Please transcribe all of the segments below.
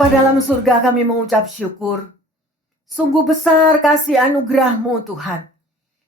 Bapa dalam surga, kami mengucap syukur. Sungguh besar kasih anugerah-Mu Tuhan.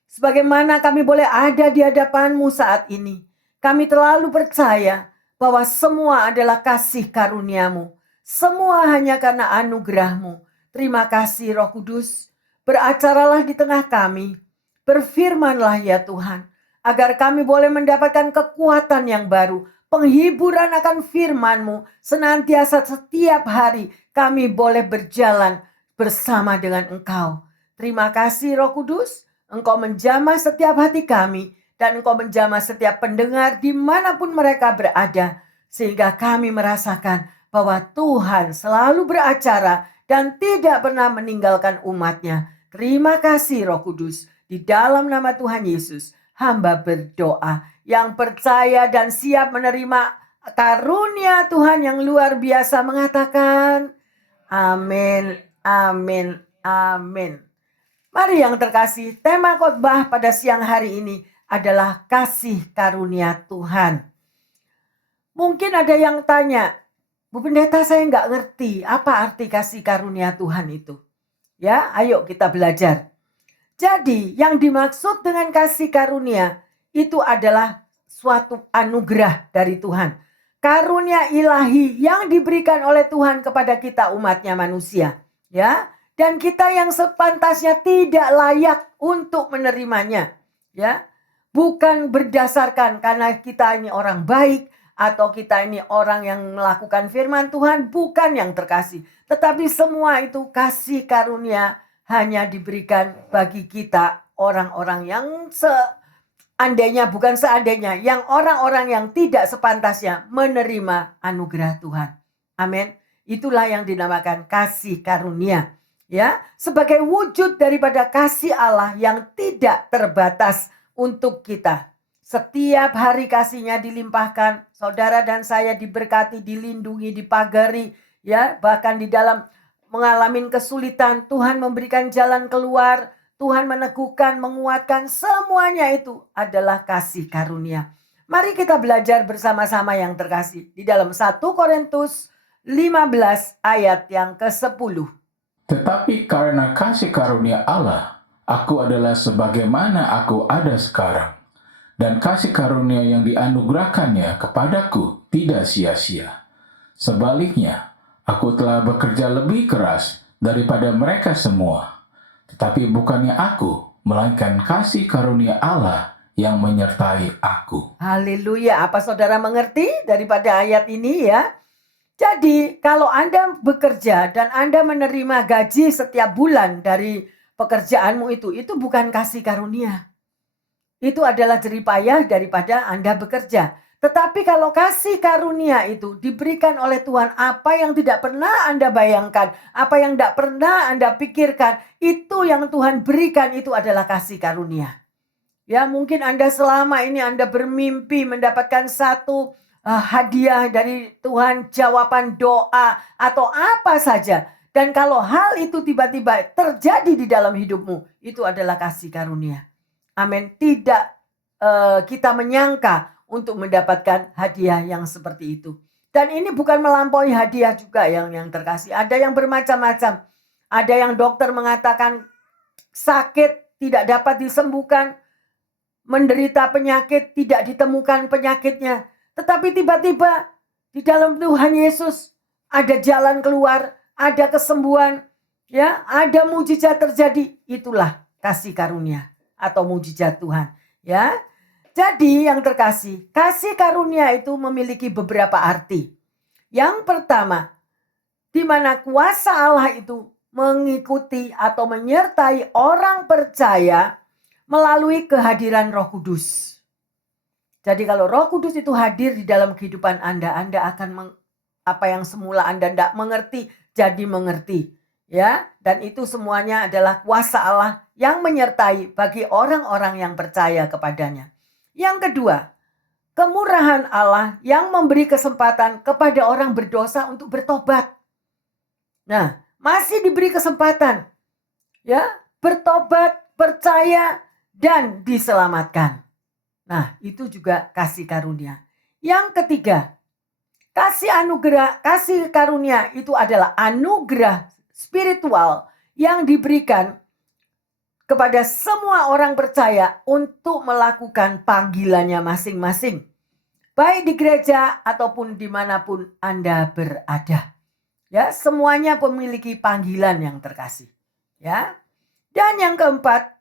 Sebagaimana kami boleh ada di hadapan-Mu saat ini, kami terlalu percaya bahwa semua adalah kasih karunia-Mu. Semua hanya karena anugerah-Mu. Terima kasih Roh Kudus, beracaralah di tengah kami. Berfirmanlah ya Tuhan, agar kami boleh mendapatkan kekuatan yang baru, penghiburan akan firman-Mu. Senantiasa setiap hari kami boleh berjalan bersama dengan Engkau. Terima kasih Roh Kudus, Engkau menjamah setiap hati kami, dan Engkau menjamah setiap pendengar dimanapun mereka berada, sehingga kami merasakan bahwa Tuhan selalu beracara dan tidak pernah meninggalkan umat-Nya. Terima kasih Roh Kudus. Di dalam nama Tuhan Yesus, hamba berdoa yang percaya dan siap menerima karunia Tuhan yang luar biasa mengatakan, amin, amin, amin. Mari yang terkasih, tema khotbah pada siang hari ini adalah kasih karunia Tuhan. Mungkin ada yang tanya, Bu Pendeta, saya nggak ngerti apa arti kasih karunia Tuhan itu. Ya, ayo kita belajar. Jadi yang dimaksud dengan kasih karunia itu adalah suatu anugerah dari Tuhan. Karunia ilahi yang diberikan oleh Tuhan kepada kita umatnya manusia. Ya, dan kita yang sepantasnya tidak layak untuk menerimanya. Ya, bukan berdasarkan karena kita ini orang baik atau kita ini orang yang melakukan firman Tuhan, bukan yang terkasih. Tetapi semua itu kasih karunia hanya diberikan bagi kita orang-orang yang seandainya, yang orang-orang yang tidak sepantasnya menerima anugerah Tuhan. Amin. Itulah yang dinamakan kasih karunia. Ya, sebagai wujud daripada kasih Allah yang tidak terbatas untuk kita. Setiap hari kasih-Nya dilimpahkan, saudara dan saya diberkati, dilindungi, dipagari, ya, bahkan di dalam mengalami kesulitan, Tuhan memberikan jalan keluar, Tuhan meneguhkan, menguatkan, semuanya itu adalah kasih karunia. Mari kita belajar bersama-sama yang terkasih di dalam 1 Korintus 15 ayat yang ke-10. Tetapi karena kasih karunia Allah, aku adalah sebagaimana aku ada sekarang. Dan kasih karunia yang dianugerahkannya kepadaku tidak sia-sia. Sebaliknya, aku telah bekerja lebih keras daripada mereka semua. Tetapi bukannya aku, melainkan kasih karunia Allah yang menyertai aku. Haleluya, apa saudara mengerti daripada ayat ini ya? Jadi kalau Anda bekerja dan Anda menerima gaji setiap bulan dari pekerjaanmu itu bukan kasih karunia. Itu adalah jeripayah daripada Anda bekerja. Tetapi kalau kasih karunia itu diberikan oleh Tuhan, apa yang tidak pernah Anda bayangkan, apa yang tidak pernah Anda pikirkan, itu yang Tuhan berikan, itu adalah kasih karunia. Ya, mungkin Anda selama ini Anda bermimpi mendapatkan satu hadiah dari Tuhan, jawaban doa atau apa saja. Dan kalau hal itu tiba-tiba terjadi di dalam hidupmu, itu adalah kasih karunia. Amin. Tidak kita menyangka untuk mendapatkan hadiah yang seperti itu. Dan ini bukan melampaui hadiah juga yang terkasih. Ada yang bermacam-macam. Ada yang dokter mengatakan sakit tidak dapat disembuhkan, menderita penyakit tidak ditemukan penyakitnya. Tetapi tiba-tiba di dalam Tuhan Yesus ada jalan keluar, ada kesembuhan, ya, ada mujizat terjadi. Itulah kasih karunia atau mujizat Tuhan, ya. Jadi yang terkasih, kasih karunia itu memiliki beberapa arti. Yang pertama, di mana kuasa Allah itu mengikuti atau menyertai orang percaya melalui kehadiran Roh Kudus. Jadi kalau Roh Kudus itu hadir di dalam kehidupan Anda akan apa yang semula Anda tidak mengerti jadi mengerti. Ya, dan itu semuanya adalah kuasa Allah yang menyertai bagi orang-orang yang percaya kepadanya. Yang kedua, kemurahan Allah yang memberi kesempatan kepada orang berdosa untuk bertobat. Nah, masih diberi kesempatan, ya, bertobat, percaya, dan diselamatkan. Nah, itu juga kasih karunia. Yang ketiga, Kasih karunia itu adalah anugerah spiritual yang diberikan kepada semua orang percaya untuk melakukan panggilannya masing-masing. Baik di gereja ataupun dimanapun Anda berada. Ya, semuanya memiliki panggilan yang terkasih. Ya. Dan yang keempat,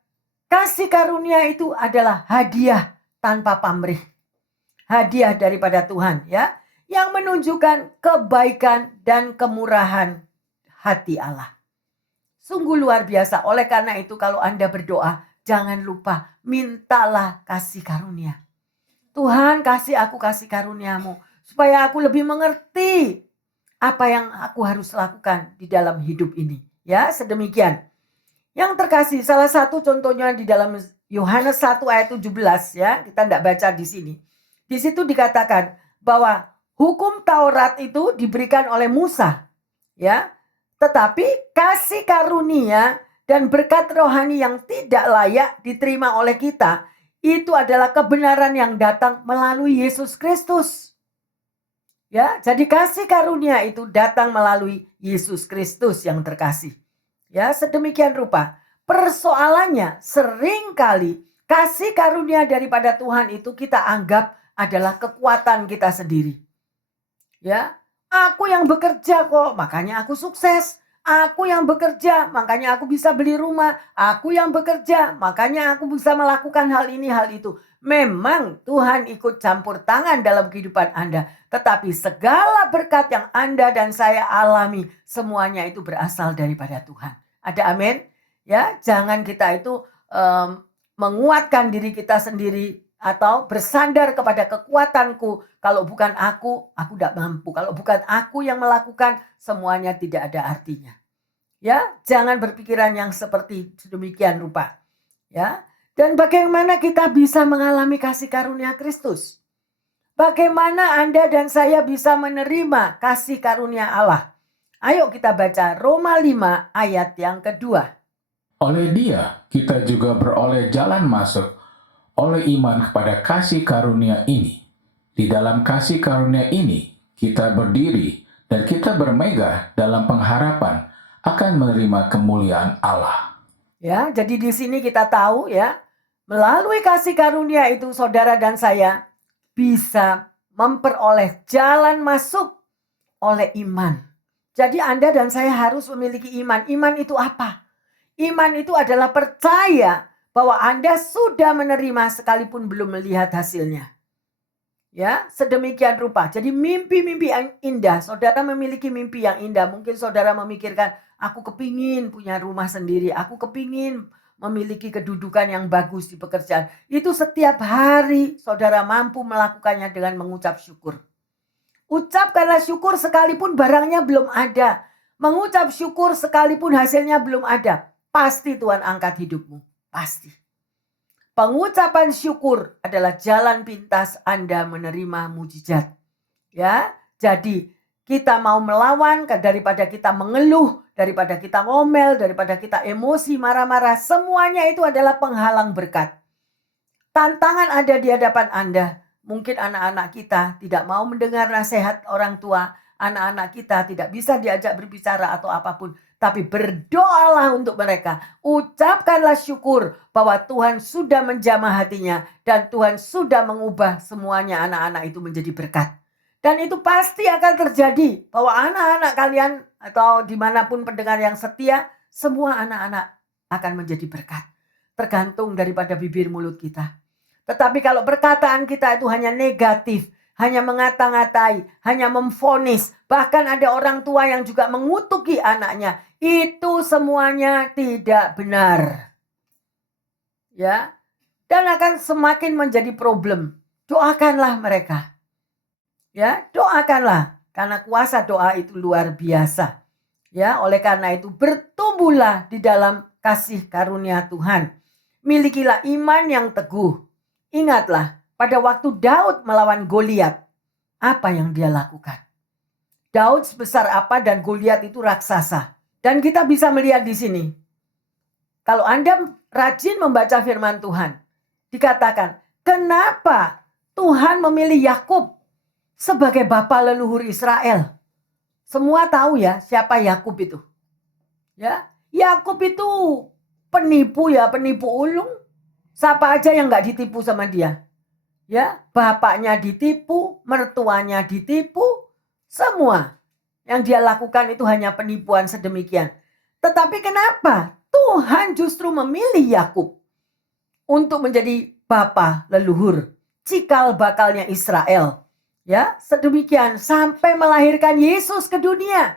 kasih karunia itu adalah hadiah tanpa pamrih. Hadiah daripada Tuhan, ya, yang menunjukkan kebaikan dan kemurahan hati Allah. Sungguh luar biasa. Oleh karena itu kalau Anda berdoa, jangan lupa mintalah kasih karunia. Tuhan, kasih aku kasih karuniamu supaya aku lebih mengerti apa yang aku harus lakukan di dalam hidup ini. Ya, sedemikian. Yang terkasih, salah satu contohnya di dalam Yohanes 1 ayat 17, ya. Kita tidak baca di sini. Di situ dikatakan bahwa hukum Taurat itu diberikan oleh Musa, ya. Tetapi kasih karunia dan berkat rohani yang tidak layak diterima oleh kita, itu adalah kebenaran yang datang melalui Yesus Kristus. Ya, jadi kasih karunia itu datang melalui Yesus Kristus yang terkasih. Ya, sedemikian rupa. Persoalannya seringkali kasih karunia daripada Tuhan itu kita anggap adalah kekuatan kita sendiri. Ya, aku yang bekerja kok, makanya aku sukses. Aku yang bekerja, makanya aku bisa beli rumah. Aku yang bekerja, makanya aku bisa melakukan hal ini, hal itu. Memang Tuhan ikut campur tangan dalam kehidupan Anda. Tetapi segala berkat yang Anda dan saya alami, semuanya itu berasal daripada Tuhan. Ada amin? Ya, jangan kita itu menguatkan diri kita sendiri atau bersandar kepada kekuatanku. Kalau bukan aku tidak mampu. Kalau bukan aku yang melakukan, semuanya tidak ada artinya. Ya, jangan berpikiran yang seperti demikian rupa. Ya, dan bagaimana kita bisa mengalami kasih karunia Kristus? Bagaimana Anda dan saya bisa menerima kasih karunia Allah? Ayo kita baca Roma 5 ayat yang kedua. Oleh Dia, kita juga beroleh jalan masuk oleh iman kepada kasih karunia ini. Di dalam kasih karunia ini, kita berdiri dan kita bermegah dalam pengharapan akan menerima kemuliaan Allah. Ya, jadi di sini kita tahu ya, melalui kasih karunia itu saudara dan saya bisa memperoleh jalan masuk oleh iman. Jadi Anda dan saya harus memiliki iman. Iman itu apa? Iman itu adalah percaya bahwa Anda sudah menerima sekalipun belum melihat hasilnya. Ya, sedemikian rupa. Jadi mimpi-mimpi yang indah. Saudara memiliki mimpi yang indah. Mungkin saudara memikirkan, aku kepingin punya rumah sendiri. Aku kepingin memiliki kedudukan yang bagus di pekerjaan. Itu setiap hari saudara mampu melakukannya dengan mengucap syukur. Ucapkanlah syukur sekalipun barangnya belum ada. Mengucap syukur sekalipun hasilnya belum ada. Pasti Tuhan angkat hidupmu. Pasti. Pengucapan syukur adalah jalan pintas Anda menerima mujizat. Ya, jadi kita mau melawan daripada kita mengeluh, daripada kita ngomel, daripada kita emosi, marah-marah, semuanya itu adalah penghalang berkat. Tantangan ada di hadapan Anda. Mungkin anak-anak kita tidak mau mendengar nasihat orang tua, anak-anak kita tidak bisa diajak berbicara atau apapun. Tapi berdoalah untuk mereka. Ucapkanlah syukur bahwa Tuhan sudah menjamah hatinya. Dan Tuhan sudah mengubah semuanya anak-anak itu menjadi berkat. Dan itu pasti akan terjadi. Bahwa anak-anak kalian atau dimanapun pendengar yang setia. Semua anak-anak akan menjadi berkat. Tergantung daripada bibir mulut kita. Tetapi kalau perkataan kita itu hanya negatif. Hanya mengata-ngatai, hanya memvonis. Bahkan ada orang tua yang juga mengutuki anaknya. Itu semuanya tidak benar. Ya. Dan akan semakin menjadi problem. Doakanlah mereka. Ya, doakanlah. Karena kuasa doa itu luar biasa. Ya, oleh karena itu bertumbuhlah di dalam kasih karunia Tuhan. Milikilah iman yang teguh. Ingatlah, pada waktu Daud melawan Goliat, apa yang dia lakukan? Daud sebesar apa dan Goliat itu raksasa. Dan kita bisa melihat di sini. Kalau Anda rajin membaca firman Tuhan, dikatakan, kenapa Tuhan memilih Yakub sebagai bapa leluhur Israel. Semua tahu ya siapa Yakub itu. Ya, Yakub itu penipu ulung. Siapa aja yang nggak ditipu sama dia. Ya, bapaknya ditipu, mertuanya ditipu, semua yang dia lakukan itu hanya penipuan sedemikian. Tetapi kenapa Tuhan justru memilih Yakub untuk menjadi bapa leluhur, cikal bakalnya Israel? Ya, sedemikian sampai melahirkan Yesus ke dunia.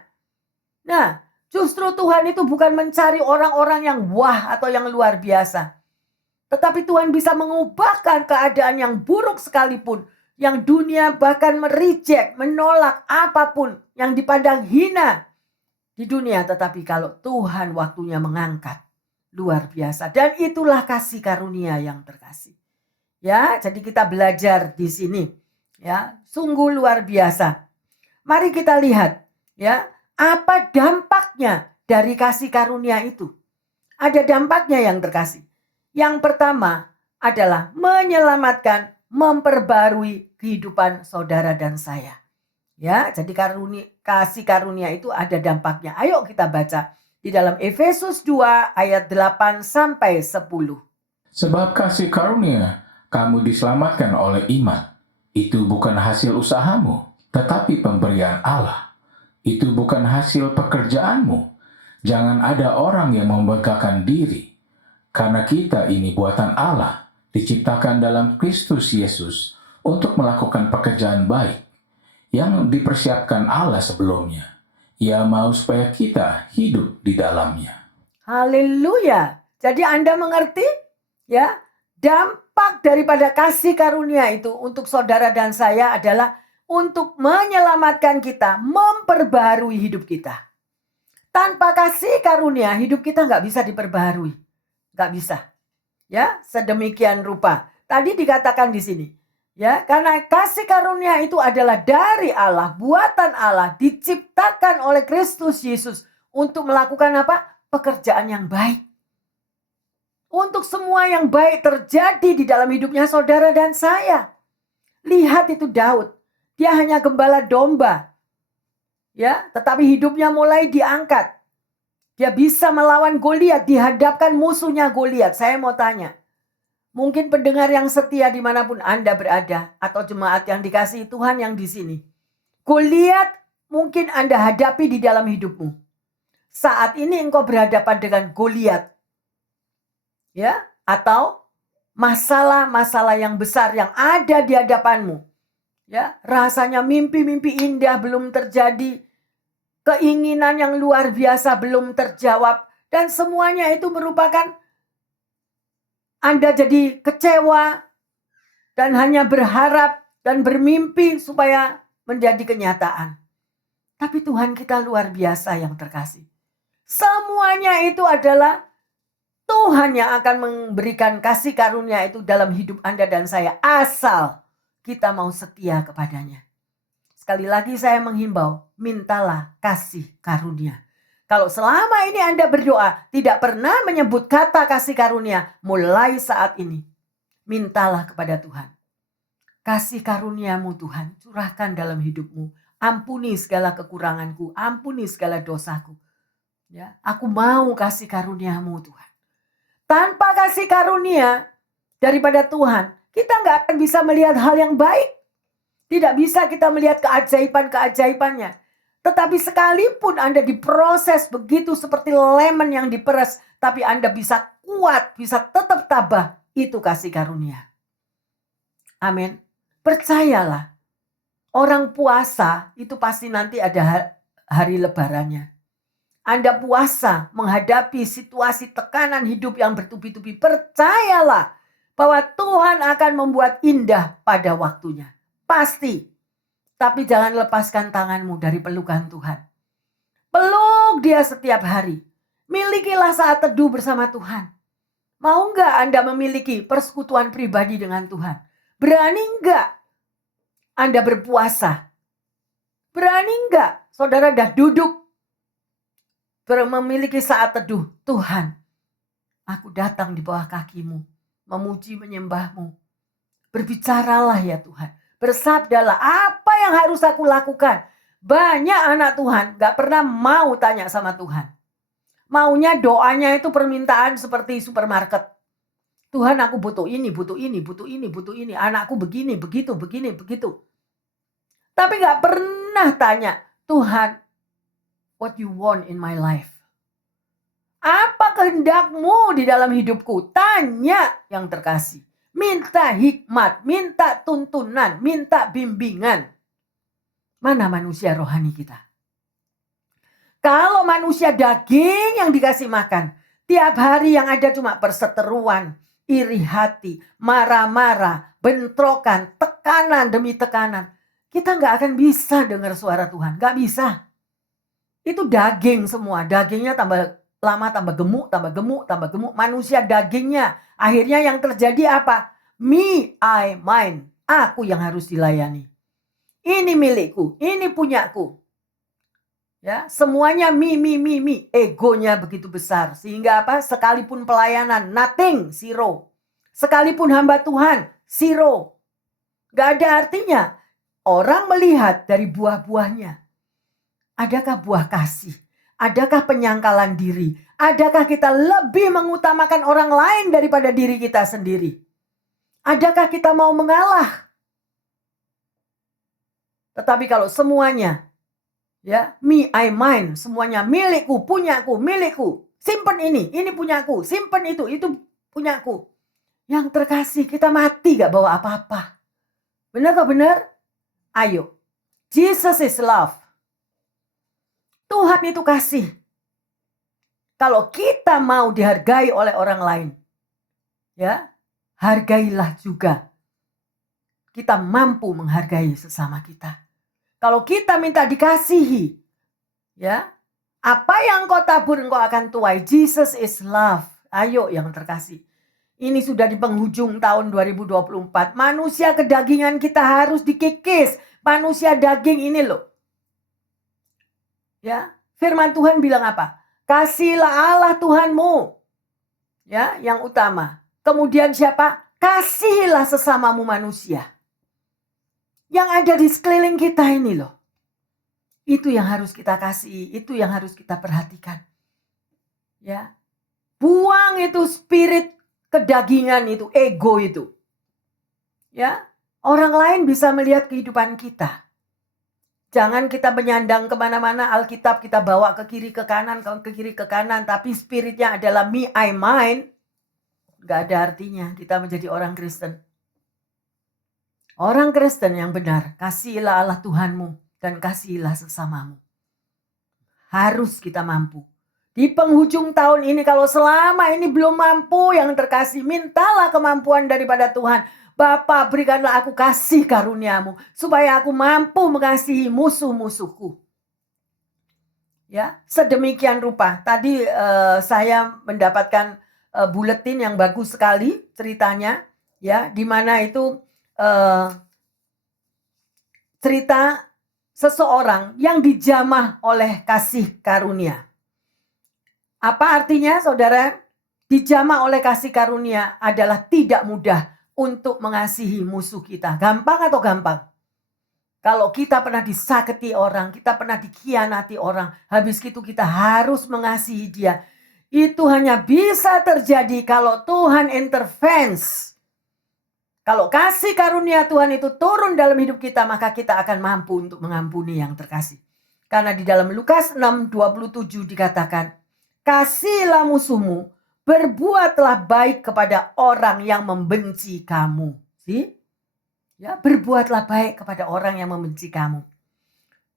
Nah, justru Tuhan itu bukan mencari orang-orang yang wah atau yang luar biasa. Tetapi Tuhan bisa mengubahkan keadaan yang buruk sekalipun. Yang dunia bahkan mereject, menolak apapun yang dipandang hina di dunia. Tetapi kalau Tuhan waktunya mengangkat, luar biasa. Dan itulah kasih karunia yang terkasih. Ya, jadi kita belajar di sini. Ya, sungguh luar biasa. Mari kita lihat, ya, apa dampaknya dari kasih karunia itu. Ada dampaknya yang terkasih. Yang pertama adalah menyelamatkan, memperbarui kehidupan saudara dan saya. Ya, jadi kasih karunia itu ada dampaknya. Ayo kita baca di dalam Efesus 2 ayat 8 sampai 10. Sebab kasih karunia kamu diselamatkan oleh iman. Itu bukan hasil usahamu, tetapi pemberian Allah. Itu bukan hasil pekerjaanmu. Jangan ada orang yang membanggakan diri. Karena kita ini buatan Allah, diciptakan dalam Kristus Yesus untuk melakukan pekerjaan baik yang dipersiapkan Allah sebelumnya. Ia mau supaya kita hidup di dalamnya. Haleluya. Jadi Anda mengerti? Ya, dampak daripada kasih karunia itu untuk saudara dan saya adalah untuk menyelamatkan kita, memperbaharui hidup kita. Tanpa kasih karunia, hidup kita nggak bisa diperbaharui. Nggak bisa. Ya, sedemikian rupa. Tadi dikatakan di sini. Ya, karena kasih karunia itu adalah dari Allah, buatan Allah, diciptakan oleh Kristus Yesus untuk melakukan apa? Pekerjaan yang baik. Untuk semua yang baik terjadi di dalam hidupnya saudara dan saya. Lihat itu Daud. Dia hanya gembala domba. Ya, tetapi hidupnya mulai diangkat. Dia bisa melawan Goliat, dihadapkan musuhnya Goliat. Saya mau tanya, mungkin pendengar yang setia dimanapun Anda berada, atau jemaat yang dikasihi Tuhan yang di sini, Goliat mungkin Anda hadapi di dalam hidupmu. Saat ini engkau berhadapan dengan Goliat, ya, atau masalah-masalah yang besar yang ada di hadapanmu, ya, rasanya mimpi-mimpi indah belum terjadi. Keinginan yang luar biasa belum terjawab. Dan semuanya itu merupakan Anda jadi kecewa. Dan hanya berharap dan bermimpi supaya menjadi kenyataan. Tapi Tuhan kita luar biasa yang terkasih. Semuanya itu adalah Tuhan yang akan memberikan kasih karunia itu dalam hidup Anda dan saya. Asal kita mau setia kepadanya. Sekali lagi saya menghimbau, mintalah kasih karunia. Kalau selama ini Anda berdoa tidak pernah menyebut kata kasih karunia, mulai saat ini mintalah kepada Tuhan. Kasih karuniamu Tuhan, curahkan dalam hidupmu. Ampuni segala kekuranganku, ampuni segala dosaku. Ya, aku mau kasih karuniamu Tuhan. Tanpa kasih karunia daripada Tuhan, kita nggak akan bisa melihat hal yang baik. Tidak bisa kita melihat keajaiban-keajaibannya. Tetapi sekalipun Anda diproses begitu seperti lemon yang diperes, tapi Anda bisa kuat, bisa tetap tabah. Itu kasih karunia. Amin. Percayalah. Orang puasa itu pasti nanti ada hari lebarannya. Anda puasa menghadapi situasi tekanan hidup yang bertubi-tubi. Percayalah bahwa Tuhan akan membuat indah pada waktunya. Pasti. Tapi jangan lepaskan tanganmu dari pelukan Tuhan. Peluk dia setiap hari. Milikilah saat teduh bersama Tuhan. Mau enggak Anda memiliki persekutuan pribadi dengan Tuhan? Berani enggak Anda berpuasa? Berani enggak saudara dah duduk memiliki saat teduh? Tuhan, aku datang di bawah kakimu, memuji menyembahmu. Berbicaralah ya Tuhan. Bersabdalah apa yang harus aku lakukan? Banyak anak Tuhan gak pernah mau tanya sama Tuhan. Maunya doanya itu permintaan seperti supermarket. Tuhan, aku butuh ini, butuh ini, butuh ini, butuh ini. Anakku begini, begitu, begini, begitu. Tapi gak pernah tanya, Tuhan, what you want in my life? Apa kehendakmu di dalam hidupku? Tanya yang terkasih. Minta hikmat, minta tuntunan, minta bimbingan. Mana manusia rohani kita? Kalau manusia daging yang dikasih makan, tiap hari yang ada cuma perseteruan, iri hati, marah-marah, bentrokan, tekanan demi tekanan. Kita gak akan bisa dengar suara Tuhan. Gak bisa. Itu daging semua. Dagingnya tambah lama tambah gemuk, tambah gemuk, tambah gemuk. Manusia dagingnya. Akhirnya yang terjadi apa? Me, I, mine. Aku yang harus dilayani. Ini milikku, ini punyaku. Ya, semuanya me. Egonya begitu besar. Sehingga apa? Sekalipun pelayanan, nothing, zero. Sekalipun hamba Tuhan, zero. Gak ada artinya. Orang melihat dari buah-buahnya. Adakah buah kasih? Adakah penyangkalan diri? Adakah kita lebih mengutamakan orang lain daripada diri kita sendiri? Adakah kita mau mengalah? Tetapi kalau semuanya, ya, me, I, mine, semuanya milikku, punyaku, milikku. Simpen ini punyaku, simpen itu punyaku. Yang terkasih, kita mati gak bawa apa-apa. Benar atau benar? Ayo. Jesus is love. Tuhan itu kasih. Kalau kita mau dihargai oleh orang lain, ya, hargailah juga. Kita mampu menghargai sesama kita. Kalau kita minta dikasihi, ya, apa yang kau tabur engkau akan tuai. Jesus is love. Ayo yang terkasih. Ini sudah di penghujung tahun 2024. Manusia kedagingan kita harus dikikis. Manusia daging ini loh. Ya, firman Tuhan bilang apa? Kasihlah Allah Tuhanmu. Ya, yang utama. Kemudian siapa? Kasihilah sesamamu manusia. Yang ada di sekeliling kita ini loh. Itu yang harus kita kasih, itu yang harus kita perhatikan. Ya. Buang itu spirit kedagingan itu, ego itu. Ya. Orang lain bisa melihat kehidupan kita. Jangan kita menyandang kemana-mana Alkitab kita bawa ke kiri ke kanan, tapi spiritnya adalah me, I, mine. Gak ada artinya kita menjadi orang Kristen. Orang Kristen yang benar, kasihilah Allah Tuhanmu dan kasihilah sesamamu. Harus kita mampu. Di penghujung tahun ini, kalau selama ini belum mampu yang terkasih, mintalah kemampuan daripada Tuhan. Bapa, berikanlah aku kasih karuniamu supaya aku mampu mengasihi musuh-musuhku. Ya, sedemikian rupa. Tadi saya mendapatkan buletin yang bagus sekali ceritanya, ya, di mana itu cerita seseorang yang dijamah oleh kasih karunia. Apa artinya, saudara? Dijamah oleh kasih karunia adalah tidak mudah untuk mengasihi musuh kita. Gampang atau gampang? Kalau kita pernah disakiti orang, kita pernah dikhianati orang, habis itu kita harus mengasihi dia. Itu hanya bisa terjadi kalau Tuhan intervenes. Kalau kasih karunia Tuhan itu turun dalam hidup kita, maka kita akan mampu untuk mengampuni yang terkasih. Karena di dalam Lukas 6:27 dikatakan, kasihlah musuhmu, berbuatlah baik kepada orang yang membenci kamu. See? Ya, berbuatlah baik kepada orang yang membenci kamu.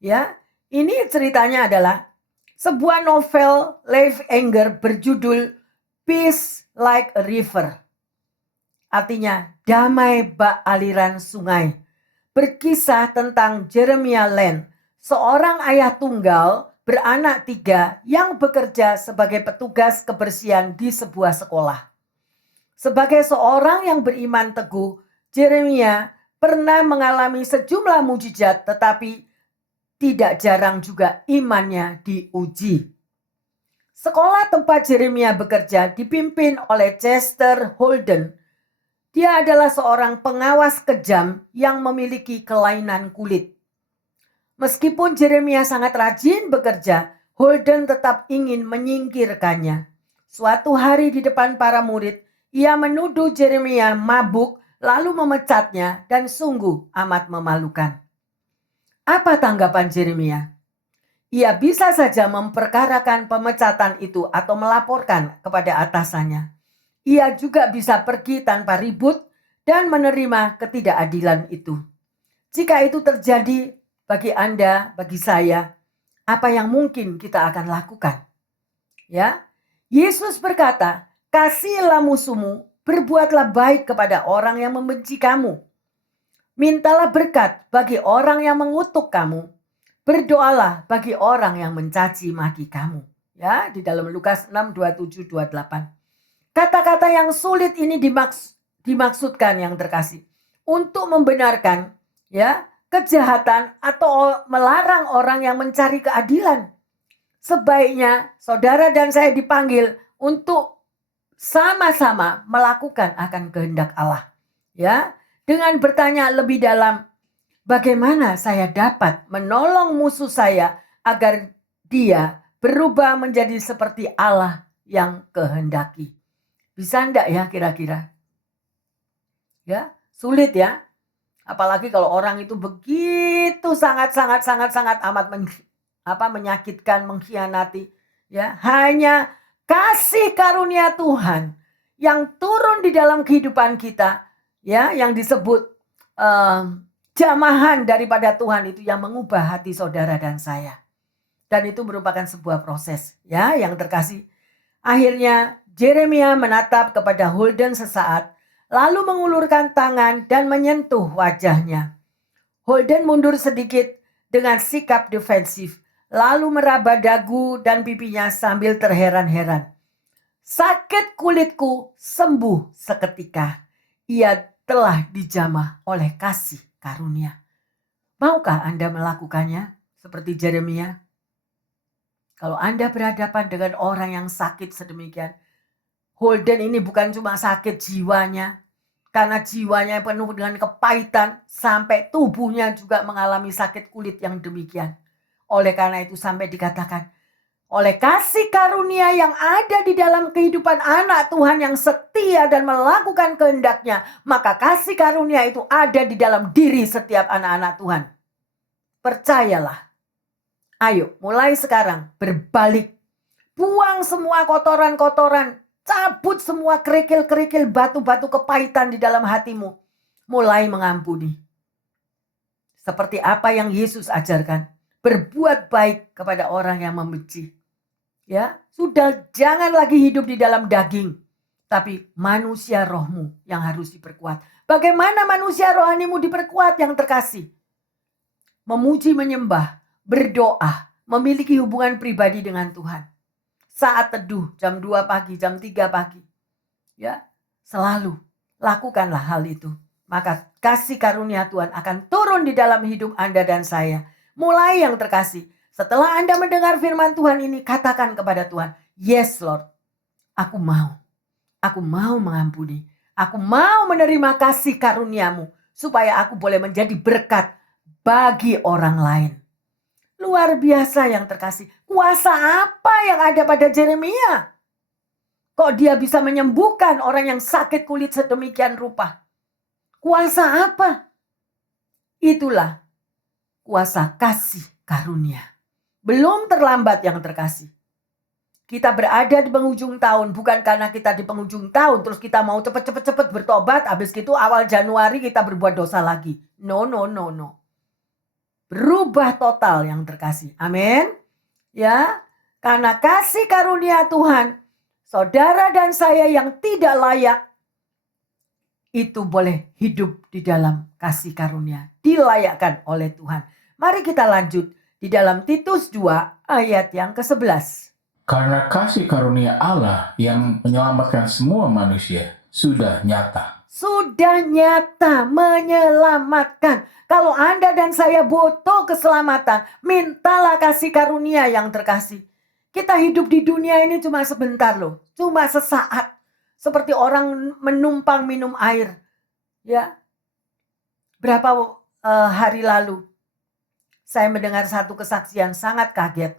Ya, ini ceritanya adalah sebuah novel Leif Enger berjudul Peace Like a River. Artinya damai bak aliran sungai. Berkisah tentang Jeremiah Land, seorang ayah tunggal beranak 3 yang bekerja sebagai petugas kebersihan di sebuah sekolah. Sebagai seorang yang beriman teguh, Jeremiah pernah mengalami sejumlah mujizat, tetapi tidak jarang juga imannya diuji. Sekolah tempat Jeremiah bekerja dipimpin oleh Chester Holden. Dia adalah seorang pengawas kejam yang memiliki kelainan kulit. Meskipun Yeremia sangat rajin bekerja, Holden tetap ingin menyingkirkannya. Suatu hari di depan para murid, ia menuduh Yeremia mabuk lalu memecatnya dan sungguh amat memalukan. Apa tanggapan Yeremia? Ia bisa saja memperkarakan pemecatan itu atau melaporkan kepada atasannya. Ia juga bisa pergi tanpa ribut dan menerima ketidakadilan itu. Jika itu terjadi bagi Anda, bagi saya, apa yang mungkin kita akan lakukan? Ya, Yesus berkata, kasihilah musuhmu, berbuatlah baik kepada orang yang membenci kamu. Mintalah berkat bagi orang yang mengutuk kamu. Berdoalah bagi orang yang mencaci maki kamu. Ya, di dalam Lukas 6, 27, 28. Kata-kata yang sulit ini dimaksudkan yang terkasih untuk membenarkan ya kejahatan atau melarang orang yang mencari keadilan. Sebaiknya saudara dan saya dipanggil untuk sama-sama melakukan akan kehendak Allah. Ya, dengan bertanya lebih dalam, bagaimana saya dapat menolong musuh saya agar dia berubah menjadi seperti Allah yang kehendaki. Bisa enggak ya kira-kira? Ya, sulit ya. Apalagi kalau orang itu begitu sangat amat menyakitkan, mengkhianati, ya. Hanya kasih karunia Tuhan yang turun di dalam kehidupan kita, ya, yang disebut jamahan daripada Tuhan itu yang mengubah hati saudara dan saya. Dan itu merupakan sebuah proses, ya, yang terkasih. Akhirnya Yeremia menatap kepada Holden sesaat, lalu mengulurkan tangan dan menyentuh wajahnya. Holden mundur sedikit dengan sikap defensif, lalu meraba dagu dan pipinya sambil terheran-heran. Sakit kulitku sembuh seketika. Ia telah dijamah oleh kasih karunia. Maukah Anda melakukannya seperti Yeremia? Kalau Anda berhadapan dengan orang yang sakit sedemikian, Holden ini bukan cuma sakit jiwanya, karena jiwanya penuh dengan kepahitan, sampai tubuhnya juga mengalami sakit kulit yang demikian. Oleh karena itu sampai dikatakan, oleh kasih karunia yang ada di dalam kehidupan anak Tuhan yang setia dan melakukan kehendaknya, maka kasih karunia itu ada di dalam diri setiap anak-anak Tuhan. Percayalah. Ayo, mulai sekarang berbalik. Buang semua kotoran-kotoran. Cabut semua kerikil-kerikil batu-batu kepahitan di dalam hatimu. Mulai mengampuni. Seperti apa yang Yesus ajarkan. Berbuat baik kepada orang yang membenci. Ya, sudah jangan lagi hidup di dalam daging. Tapi manusia rohmu yang harus diperkuat. Bagaimana manusia rohanimu diperkuat yang terkasih? Memuji, menyembah, berdoa, memiliki hubungan pribadi dengan Tuhan. Saat teduh jam 2 pagi, jam 3 pagi. Ya, selalu lakukanlah hal itu. Maka kasih karunia Tuhan akan turun di dalam hidup Anda dan saya. Mulai yang terkasih. Setelah Anda mendengar firman Tuhan ini, katakan kepada Tuhan, yes Lord, aku mau. Aku mau mengampuni. Aku mau menerima kasih karuniamu. Supaya aku boleh menjadi berkat bagi orang lain. Luar biasa yang terkasih. Kuasa apa yang ada pada Yeremia? Kok dia bisa menyembuhkan orang yang sakit kulit sedemikian rupa? Kuasa apa? Itulah kuasa kasih karunia. Belum terlambat yang terkasih. Kita berada di penghujung tahun. Bukan karena kita di penghujung tahun terus kita mau cepet-cepet bertobat. Habis itu awal Januari kita berbuat dosa lagi. No. Berubah total yang terkasih. Amin. Ya, karena kasih karunia Tuhan, saudara dan saya yang tidak layak, itu boleh hidup di dalam kasih karunia. Dilayakkan oleh Tuhan. Mari kita lanjut di dalam Titus 2 ayat yang ke-11. Karena kasih karunia Allah yang menyelamatkan semua manusia sudah nyata. Sudah nyata menyelamatkan. Kalau Anda dan saya butuh keselamatan, mintalah kasih karunia yang terkasih. Kita hidup di dunia ini cuma sebentar loh. Cuma sesaat. Seperti orang menumpang minum air. Ya. Berapa hari lalu saya mendengar satu kesaksian sangat kaget.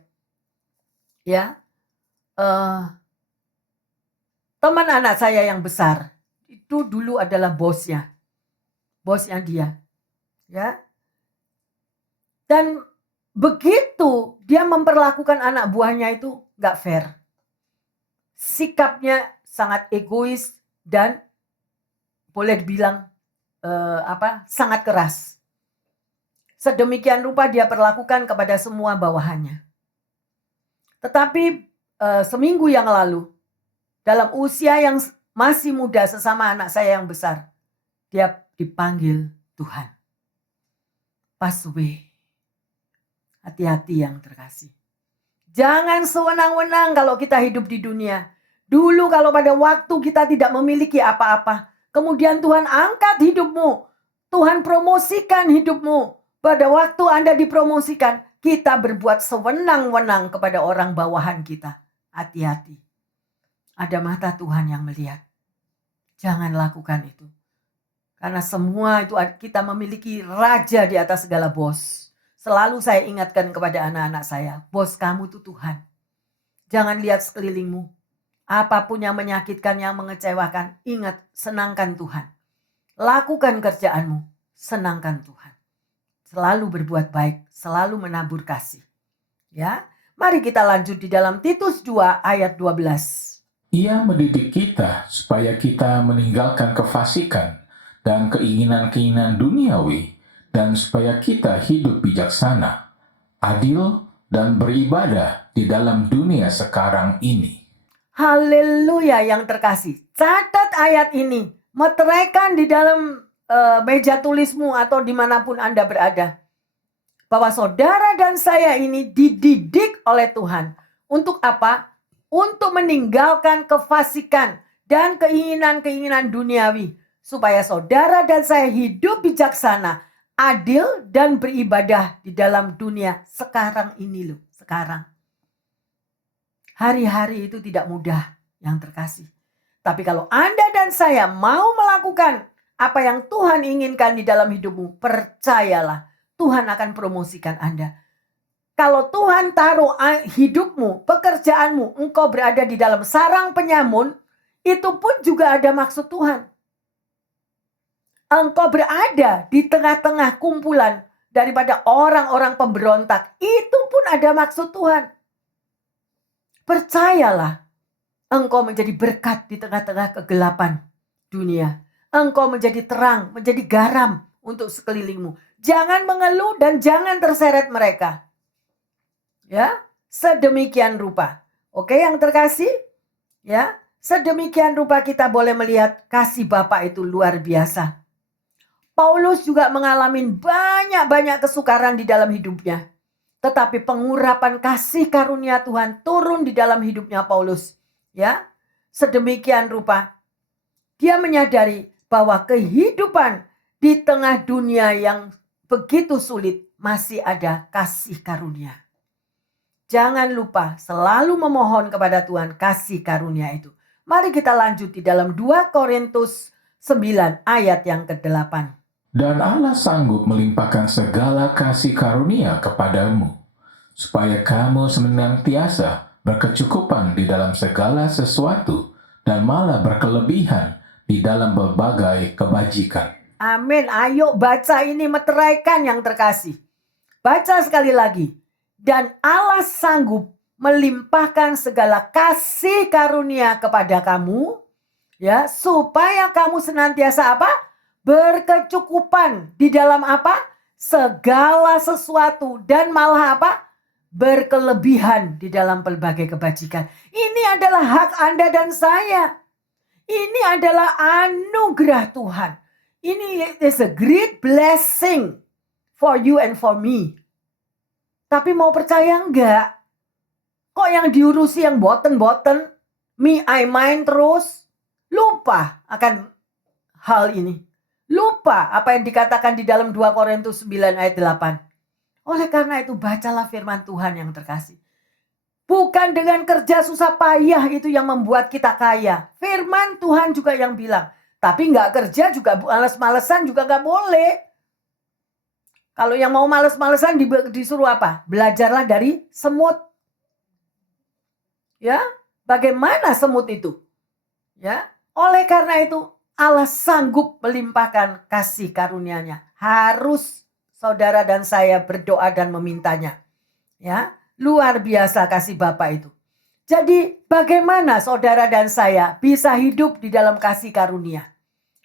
Ya, teman anak saya yang besar itu dulu adalah bosnya dia, ya. Dan begitu dia memperlakukan anak buahnya itu nggak fair. Sikapnya sangat egois dan boleh dibilang sangat keras. Sedemikian rupa dia perlakukan kepada semua bawahannya. Tetapi seminggu yang lalu, dalam usia yang masih muda sesama anak saya yang besar, dia dipanggil Tuhan. Pass away. Hati-hati yang terkasih. Jangan sewenang-wenang kalau kita hidup di dunia. Dulu kalau pada waktu kita tidak memiliki apa-apa, kemudian Tuhan angkat hidupmu, Tuhan promosikan hidupmu. Pada waktu Anda dipromosikan, kita berbuat sewenang-wenang kepada orang bawahan kita. Hati-hati. Ada mata Tuhan yang melihat. Jangan lakukan itu. Karena semua itu kita memiliki raja di atas segala bos. Selalu saya ingatkan kepada anak-anak saya, bos kamu itu Tuhan. Jangan lihat sekelilingmu. Apapun yang menyakitkan, yang mengecewakan, ingat, senangkan Tuhan. Lakukan kerjaanmu, senangkan Tuhan. Selalu berbuat baik, selalu menabur kasih. Ya, mari kita lanjut di dalam Titus 2 ayat 12. Ia mendidik kita supaya kita meninggalkan kefasikan dan keinginan-keinginan duniawi, dan supaya kita hidup bijaksana, adil, dan beribadah di dalam dunia sekarang ini. Haleluya yang terkasih. Catat ayat ini. Meteraikan di dalam meja tulismu atau dimanapun Anda berada. Bahwa saudara dan saya ini dididik oleh Tuhan. Untuk apa? Untuk meninggalkan kefasikan dan keinginan-keinginan duniawi. Supaya saudara dan saya hidup bijaksana, adil, dan beribadah di dalam dunia sekarang ini loh. Sekarang. Hari-hari itu tidak mudah yang terkasih. Tapi kalau Anda dan saya mau melakukan apa yang Tuhan inginkan di dalam hidupmu, percayalah Tuhan akan promosikan Anda. Kalau Tuhan taruh hidupmu, pekerjaanmu, engkau berada di dalam sarang penyamun, itu pun juga ada maksud Tuhan. Engkau berada di tengah-tengah kumpulan daripada orang-orang pemberontak, itu pun ada maksud Tuhan. Percayalah, engkau menjadi berkat di tengah-tengah kegelapan dunia. Engkau menjadi terang, menjadi garam untuk sekelilingmu. Jangan mengeluh dan jangan terseret mereka. Ya, sedemikian rupa. Oke, yang terkasih? Ya, sedemikian rupa kita boleh melihat kasih Bapa itu luar biasa. Paulus juga mengalami banyak-banyak kesukaran di dalam hidupnya. Tetapi pengurapan kasih karunia Tuhan turun di dalam hidupnya Paulus. Ya, sedemikian rupa. Dia menyadari bahwa kehidupan di tengah dunia yang begitu sulit masih ada kasih karunia. Jangan lupa selalu memohon kepada Tuhan kasih karunia itu. Mari kita lanjut di dalam 2 Korintus 9 ayat yang ke-8. Dan Allah sanggup melimpahkan segala kasih karunia kepadamu, supaya kamu senantiasa berkecukupan di dalam segala sesuatu, dan malah berkelebihan di dalam berbagai kebajikan. Amin. Ayo baca ini, meteraikan yang terkasih. Baca sekali lagi. Dan Allah sanggup melimpahkan segala kasih karunia kepada kamu, ya, supaya kamu senantiasa apa? Berkecukupan di dalam apa? Segala sesuatu, dan malah apa? Berkelebihan di dalam berbagai kebajikan. Ini adalah hak Anda dan saya. Ini adalah anugerah Tuhan. Ini is a great blessing for you and for me. Tapi mau percaya enggak? Kok yang diurusi yang boten-boten, me, I, mine terus? Lupa akan hal ini. Lupa apa yang dikatakan di dalam 2 Korintus 9 ayat 8. Oleh karena itu bacalah firman Tuhan yang terkasih. Bukan dengan kerja susah payah itu yang membuat kita kaya. Firman Tuhan juga yang bilang. Tapi nggak kerja juga, males-malesan juga nggak boleh. Kalau yang mau males-malesan disuruh apa? Belajarlah dari semut. Ya, bagaimana semut itu? Ya, oleh karena itu Allah sanggup melimpahkan kasih karunia-Nya. Harus saudara dan saya berdoa dan memintanya. Ya, luar biasa kasih Bapa itu. Jadi bagaimana saudara dan saya bisa hidup di dalam kasih karunia?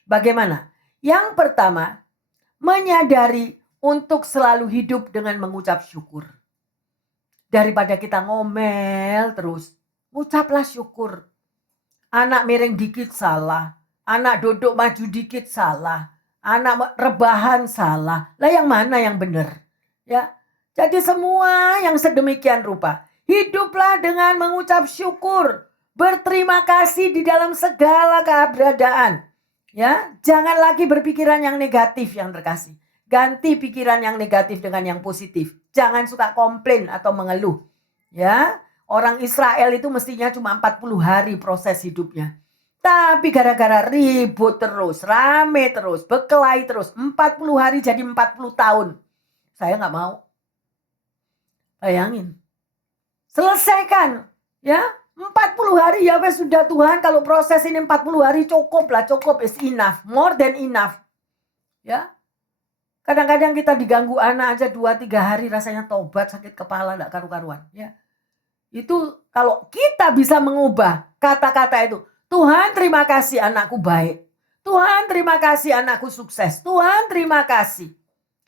Bagaimana? Yang pertama, menyadari untuk selalu hidup dengan mengucap syukur. Daripada kita ngomel terus, ucaplah syukur. Anak miring dikit salah, anak duduk maju dikit salah, anak rebahan salah. Lah yang mana yang benar? Ya. Jadi semua yang sedemikian rupa, hiduplah dengan mengucap syukur, berterima kasih di dalam segala keadaan. Ya, jangan lagi berpikiran yang negatif yang terkasih. Ganti pikiran yang negatif dengan yang positif. Jangan suka komplain atau mengeluh. Ya, orang Israel itu mestinya cuma 40 hari proses hidupnya. Tapi gara-gara ribut terus, rame terus, berkelahi terus. 40 hari jadi 40 tahun. Saya nggak mau. Bayangin. Selesaikan. Ya, 40 hari ya wes sudah Tuhan. Kalau proses ini 40 hari cukup lah. Cukup is enough. More than enough. Ya. Kadang-kadang kita diganggu anak aja 2-3 hari rasanya tobat, sakit kepala, gak karu-karuan. Ya. Itu kalau kita bisa mengubah kata-kata itu. Tuhan terima kasih anakku baik. Tuhan terima kasih anakku sukses. Tuhan terima kasih.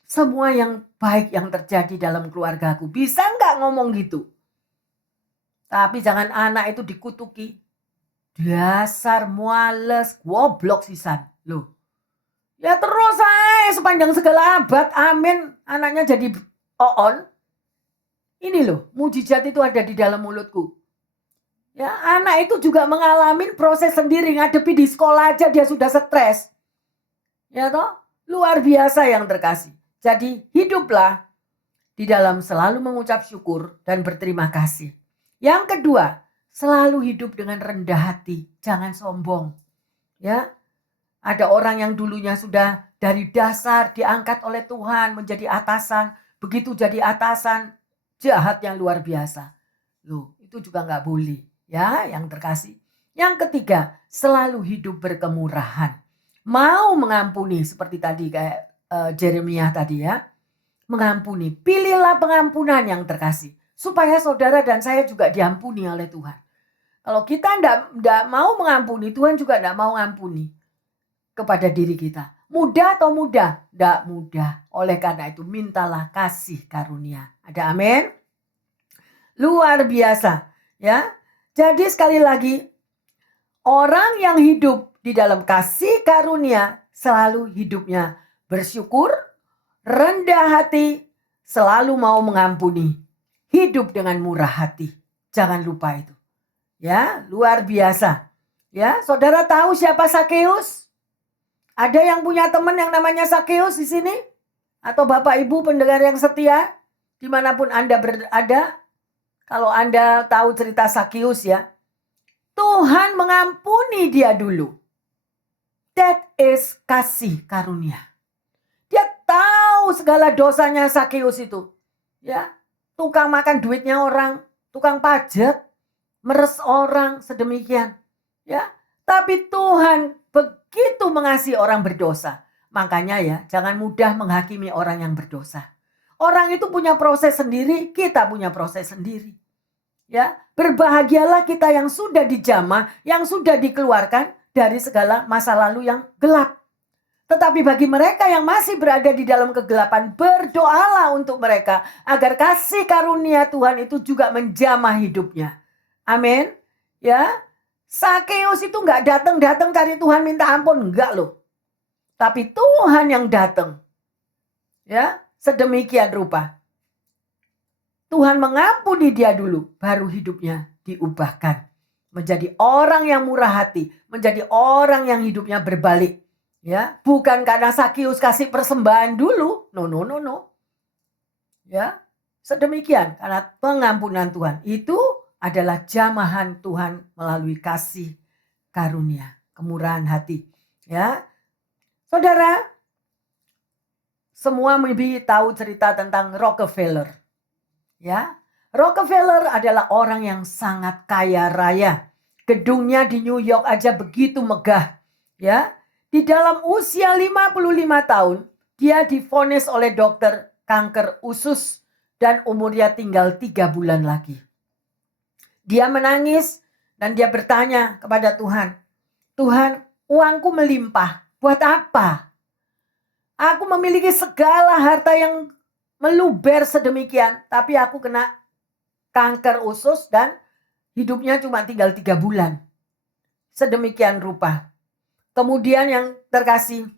Semua yang baik yang terjadi dalam keluargaku. Bisa gak ngomong gitu? Tapi jangan anak itu dikutuki. Dasar muales, goblok sisan. Loh. Ya terus aja sepanjang segala abad. Amin. Anaknya jadi oon. Ini loh, mujizat itu ada di dalam mulutku. Ya, anak itu juga mengalami proses sendiri. Ngadepi di sekolah aja dia sudah stres. Ya toh? Luar biasa yang terkasih. Jadi hiduplah di dalam selalu mengucap syukur dan berterima kasih. Yang kedua, selalu hidup dengan rendah hati. Jangan sombong. Ya, ada orang yang dulunya sudah dari dasar diangkat oleh Tuhan menjadi atasan. Begitu jadi atasan, jahat yang luar biasa. Loh, itu juga nggak boleh. Ya, yang terkasih. Yang ketiga, selalu hidup berkemurahan. Mau mengampuni seperti tadi kayak Jeremia tadi ya. Mengampuni. Pilihlah pengampunan yang terkasih. Supaya saudara dan saya juga diampuni oleh Tuhan. Kalau kita tidak mau mengampuni, Tuhan juga tidak mau mengampuni kepada diri kita. Mudah atau mudah? Tidak mudah. Oleh karena itu mintalah kasih karunia. Ada amin? Luar biasa. Ya. Jadi sekali lagi, orang yang hidup di dalam kasih karunia selalu hidupnya bersyukur, rendah hati, selalu mau mengampuni. Hidup dengan murah hati. Jangan lupa itu. Ya, luar biasa. Ya, saudara tahu siapa Sakeus? Ada yang punya teman yang namanya Sakeus di sini? Atau Bapak Ibu pendengar yang setia? Dimanapun Anda berada? Kalau Anda tahu cerita Sakeus ya. Tuhan mengampuni dia dulu. That is kasih karunia. Dia tahu segala dosanya Sakeus itu. Ya, tukang makan duitnya orang, tukang pajak, meres orang sedemikian. Ya, tapi Tuhan begitu mengasihi orang berdosa. Makanya ya, jangan mudah menghakimi orang yang berdosa. Orang itu punya proses sendiri, kita punya proses sendiri. Ya, berbahagialah kita yang sudah dijamah, yang sudah dikeluarkan dari segala masa lalu yang gelap. Tetapi bagi mereka yang masih berada di dalam kegelapan, berdoalah untuk mereka agar kasih karunia Tuhan itu juga menjamah hidupnya. Amin. Ya, Sakeus itu nggak datang cari Tuhan minta ampun, enggak loh. Tapi Tuhan yang datang. Ya, sedemikian rupa. Tuhan mengampuni dia dulu, baru hidupnya diubahkan. Menjadi orang yang murah hati, menjadi orang yang hidupnya berbalik. Ya, bukan karena Sakeus kasih persembahan dulu. No. Ya, sedemikian karena pengampunan Tuhan itu adalah jamahan Tuhan melalui kasih karunia, kemurahan hati. Ya, saudara, semua maybe tahu cerita tentang Rockefeller. Ya, Rockefeller adalah orang yang sangat kaya raya. Gedungnya di New York aja begitu megah. Ya, di dalam usia 55 tahun, dia divonis oleh dokter kanker usus dan umurnya tinggal 3 bulan lagi. Dia menangis dan dia bertanya kepada Tuhan, Tuhan, uangku melimpah, buat apa? Aku memiliki segala harta yang meluber sedemikian, tapi aku kena kanker usus dan hidupnya cuma tinggal 3 bulan. Sedemikian rupa. Kemudian yang terkasih,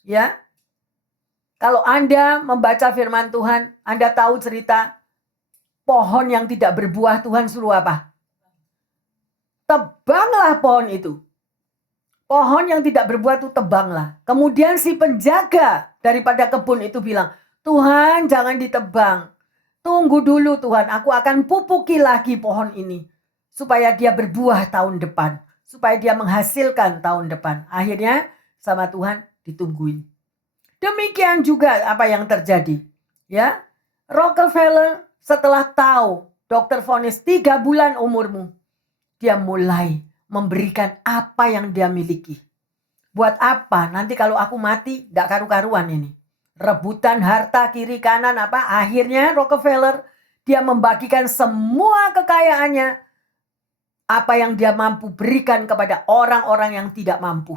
ya, kalau Anda membaca firman Tuhan, Anda tahu cerita pohon yang tidak berbuah, Tuhan suruh apa? Tebanglah pohon itu. Pohon yang tidak berbuah itu tebanglah. Kemudian si penjaga daripada kebun itu bilang, Tuhan jangan ditebang. Tunggu dulu Tuhan, aku akan pupuki lagi pohon ini. Supaya dia berbuah tahun depan. Supaya dia menghasilkan tahun depan. Akhirnya sama Tuhan ditungguin. Demikian juga apa yang terjadi. Ya, Rockefeller setelah tahu dokter vonis 3 bulan umurmu, dia mulai memberikan apa yang dia miliki. Buat apa? Nanti kalau aku mati, gak karu-karuan ini. Rebutan harta kiri kanan apa? Akhirnya Rockefeller, dia membagikan semua kekayaannya, apa yang dia mampu berikan kepada orang-orang yang tidak mampu.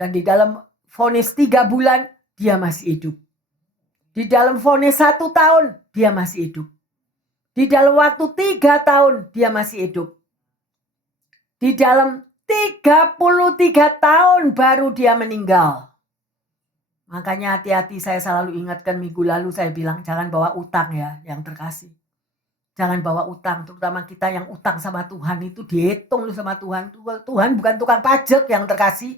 Dan di dalam vonis 3 bulan, dia masih hidup. Di dalam vonis 1 tahun, dia masih hidup. Di dalam waktu 3 tahun, dia masih hidup. Di dalam 33 tahun baru dia meninggal. Makanya hati-hati, saya selalu ingatkan minggu lalu saya bilang jangan bawa utang ya yang terkasih. Jangan bawa utang, terutama kita yang utang sama Tuhan itu dihitung sama Tuhan. Tuhan bukan tukang pajak yang terkasih.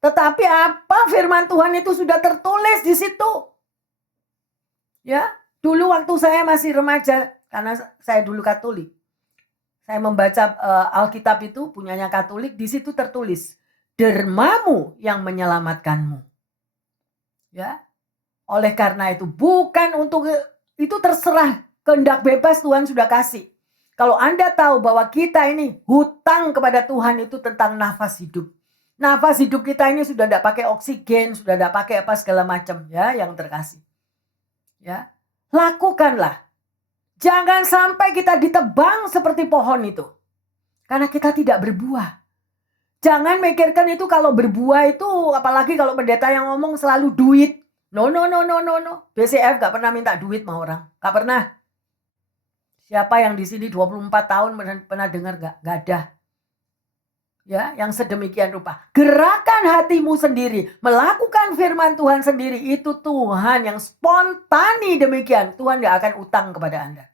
Tetapi apa firman Tuhan itu sudah tertulis di situ. Ya, dulu waktu saya masih remaja, karena saya dulu Katolik. Saya membaca Alkitab itu punyanya Katolik, di situ tertulis dermamu yang menyelamatkanmu. Ya. Oleh karena itu bukan untuk itu terserah, kehendak bebas Tuhan sudah kasih. Kalau Anda tahu bahwa kita ini hutang kepada Tuhan itu tentang nafas hidup. Nafas hidup kita ini sudah tidak pakai oksigen, sudah tidak pakai apa segala macam ya yang terkasih. Ya. Lakukanlah. Jangan sampai kita ditebang seperti pohon itu. Karena kita tidak berbuah. Jangan mikirkan itu kalau berbuah itu, apalagi kalau pendeta yang ngomong selalu duit. No. BCF gak pernah minta duit sama orang. Gak pernah. Siapa yang di sini 24 tahun pernah dengar gak? Gak ada. Ya, yang sedemikian rupa. Gerakan hatimu sendiri, melakukan firman Tuhan sendiri, itu Tuhan yang spontani demikian. Tuhan gak akan utang kepada Anda.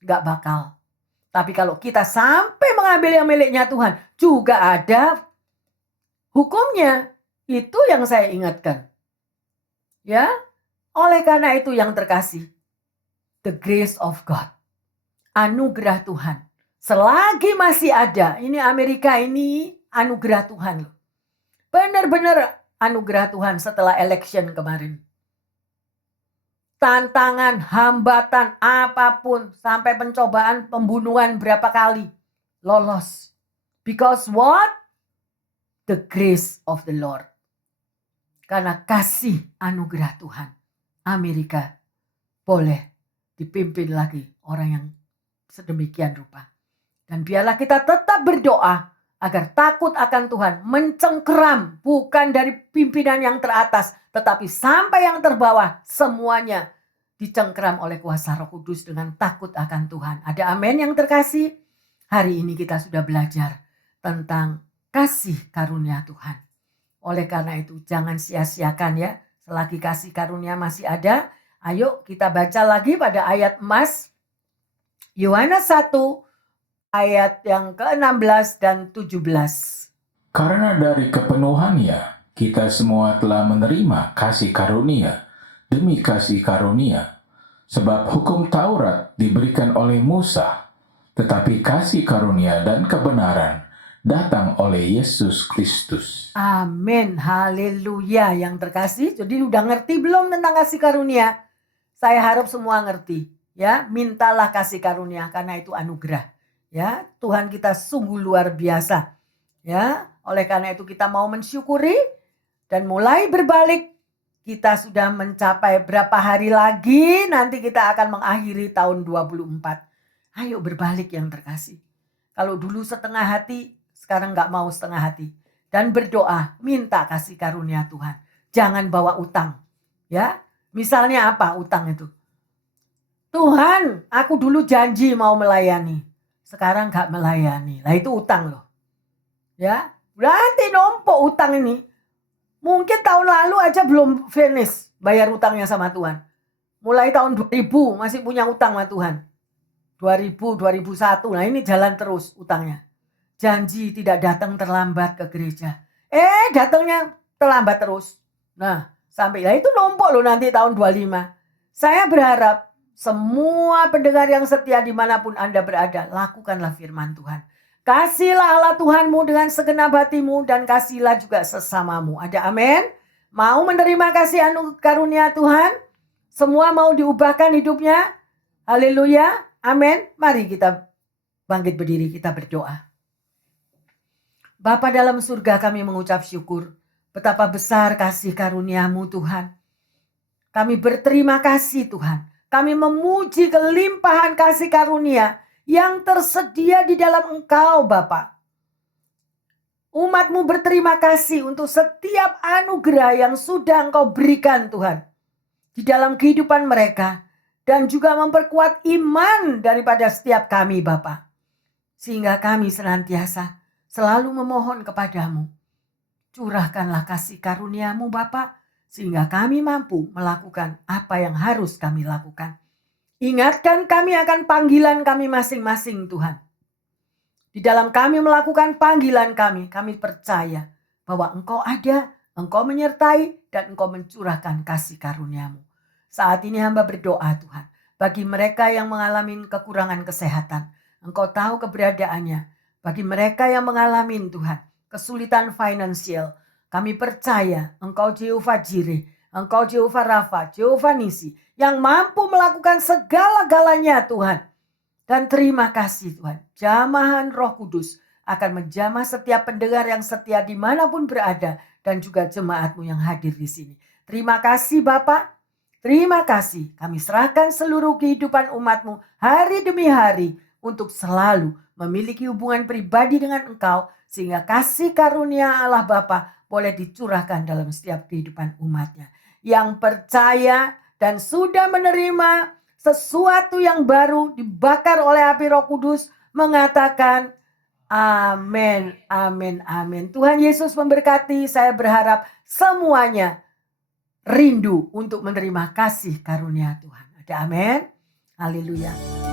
Gak bakal. Tapi kalau kita sampai mengambil yang miliknya Tuhan, juga ada hukumnya. Itu yang saya ingatkan. Ya, oleh karena itu yang terkasih, the grace of God, anugerah Tuhan. Selagi masih ada, ini Amerika ini anugerah Tuhan. Benar-benar anugerah Tuhan setelah election kemarin. Tantangan, hambatan, apapun, sampai pencobaan pembunuhan berapa kali, lolos. Because what? The grace of the Lord. Karena kasih anugerah Tuhan, Amerika boleh dipimpin lagi orang yang sedemikian rupa. Dan biarlah kita tetap berdoa agar takut akan Tuhan mencengkeram, bukan dari pimpinan yang teratas, tetapi sampai yang terbawah, semuanya dicengkeram oleh kuasa Roh Kudus dengan takut akan Tuhan. Ada amin yang terkasih? Hari ini kita sudah belajar tentang kasih karunia Tuhan. Oleh karena itu jangan sia-siakan ya, selagi kasih karunia masih ada. Ayo kita baca lagi pada ayat emas, Yohanes 1 ayat yang ke-16 dan 17. Karena dari kepenuhannya, kita semua telah menerima kasih karunia demi kasih karunia. Sebab hukum Taurat diberikan oleh Musa, tetapi kasih karunia dan kebenaran datang oleh Yesus Kristus. Amin, haleluya. Yang terkasih, jadi udah ngerti belum tentang kasih karunia? Saya harap semua ngerti, ya. Mintalah kasih karunia karena itu anugerah, ya. Tuhan kita sungguh luar biasa, ya. Oleh karena itu kita mau mensyukuri dan mulai berbalik. Kita sudah mencapai berapa hari lagi nanti kita akan mengakhiri tahun 24. Ayo berbalik yang terkasih. Kalau dulu setengah hati, sekarang gak mau setengah hati. Dan berdoa, minta kasih karunia Tuhan. Jangan bawa utang. Ya, misalnya apa utang itu? Tuhan, aku dulu janji mau melayani. Sekarang gak melayani. Lah itu utang loh. Ya, berarti numpuk utang ini. Mungkin tahun lalu aja belum finish bayar utangnya sama Tuhan. Mulai tahun 2000 masih punya utang sama Tuhan. 2000, 2001. Nah ini jalan terus utangnya. Janji tidak datang terlambat ke gereja. Datangnya terlambat terus. Nah sampai lah itu numpuk loh nanti tahun 25. Saya berharap semua pendengar yang setia dimanapun Anda berada, lakukanlah firman Tuhan. Kasihlah Allah Tuhanmu dengan segenap hatimu dan kasihlah juga sesamamu. Ada amin? Mau menerima kasih karunia Tuhan? Semua mau diubahkan hidupnya? Haleluya. Amin. Mari kita bangkit berdiri, kita berdoa. Bapa dalam surga, kami mengucap syukur. Betapa besar kasih karuniamu Tuhan. Kami berterima kasih Tuhan. Kami memuji kelimpahan kasih karunia yang tersedia di dalam Engkau Bapa. Umat-Mu berterima kasih untuk setiap anugerah yang sudah Engkau berikan Tuhan. Di dalam kehidupan mereka. Dan juga memperkuat iman daripada setiap kami Bapa. Sehingga kami senantiasa selalu memohon kepadamu. Curahkanlah kasih karunia-Mu Bapa. Sehingga kami mampu melakukan apa yang harus kami lakukan. Ingatkan kami akan panggilan kami masing-masing Tuhan. Di dalam kami melakukan panggilan kami percaya bahwa Engkau ada, Engkau menyertai dan Engkau mencurahkan kasih karunia-Mu. Saat ini hamba berdoa Tuhan, bagi mereka yang mengalami kekurangan kesehatan, Engkau tahu keberadaannya. Bagi mereka yang mengalami Tuhan, kesulitan finansial, kami percaya Engkau Jehovah Jireh, Engkau Jehovah Rafa, Jehovah Nisi, yang mampu melakukan segala-galanya Tuhan. Dan terima kasih Tuhan, jamahan Roh Kudus akan menjamah setiap pendengar yang setia dimanapun berada dan juga jemaat-Mu yang hadir di sini. Terima kasih Bapa, terima kasih. Kami serahkan seluruh kehidupan umat-Mu hari demi hari untuk selalu memiliki hubungan pribadi dengan Engkau sehingga kasih karunia Allah Bapa boleh dicurahkan dalam setiap kehidupan umat-Nya. Yang percaya dan sudah menerima sesuatu yang baru dibakar oleh api Roh Kudus mengatakan amin, amin, amin. Tuhan Yesus memberkati. Saya berharap semuanya rindu untuk menerima kasih karunia Tuhan. Ada amin. Haleluya.